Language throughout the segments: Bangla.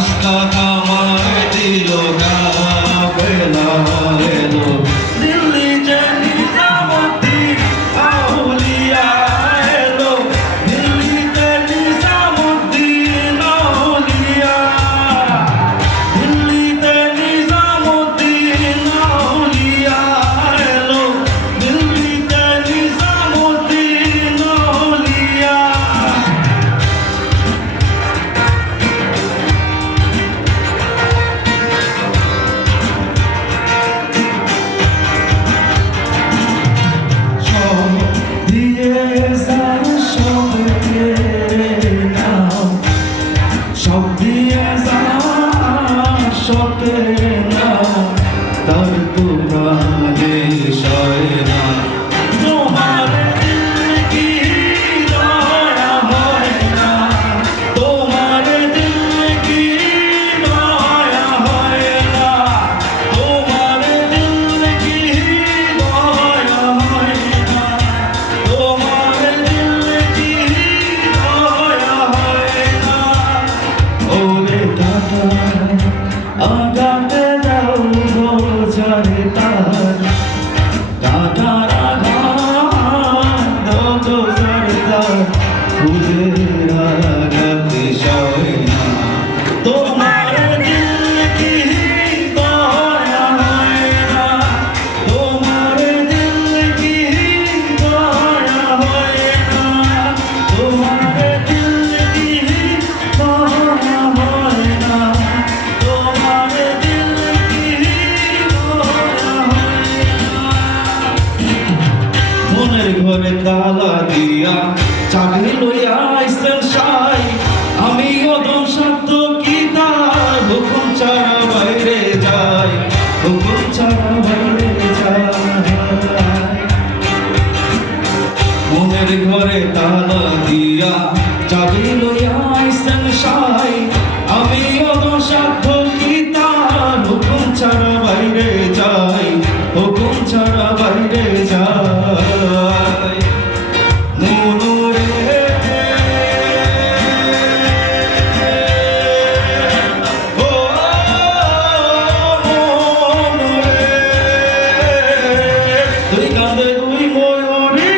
রাস্তা আমায় দিল কাফেলা এলো দিল্লি যে নিজামুদ্দিন আউলিয়া এলো দিল্লিতে নিজামুদ্দিন আউলিয়া দিল্লিতে নিজামুদ্দিন আউলিয়া এলো দিল্লিতে নিজামুদ্দিন আউলিয়া সব দিয়ে যা সকে না তার তোমারে সয় না তোমার দিল কি দয়া হয় না তোমার দিল কি দয়া হয় না তোমার দিল কি দয়া হয় না তোমার দিল কি দয়া হয় না ওরে টাটা আগাতে দাও বোঝারে তার টাটার আঘাত দাও বোঝারে তার ফুলের আঘাতে সয় না তোমার দিল কি দয়া হয় না তোমার দিল কি দয়া হয় না তোমার দিল কি দয়া হয় না তোমার দিল কি দয়া হয় না মনের ঘরে তালা দিয়া চাকরি লইয়া আইসেন সাই আমি অদম শব্দ কি তার হুকুম ছাড়া বাইরে যাই হুকুম ছাড়া বাইরে যাই মনের ঘরে তালা দিয়া চাকরি লইয়া আইসেন সাই আমি অদম শব্দ কি তার হুকুম ছাড়া বাইরে যাই হুকুম ছাড়া বাইরে যাই মনুরে ও মনুরে দুই কাঁধে দুই ময়ূরী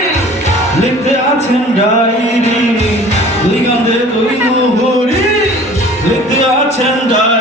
লিখতে আছেন ডায়েরি দুই কাঁধে দুই ময়ূরী লিখতে আছেন ডায়েরি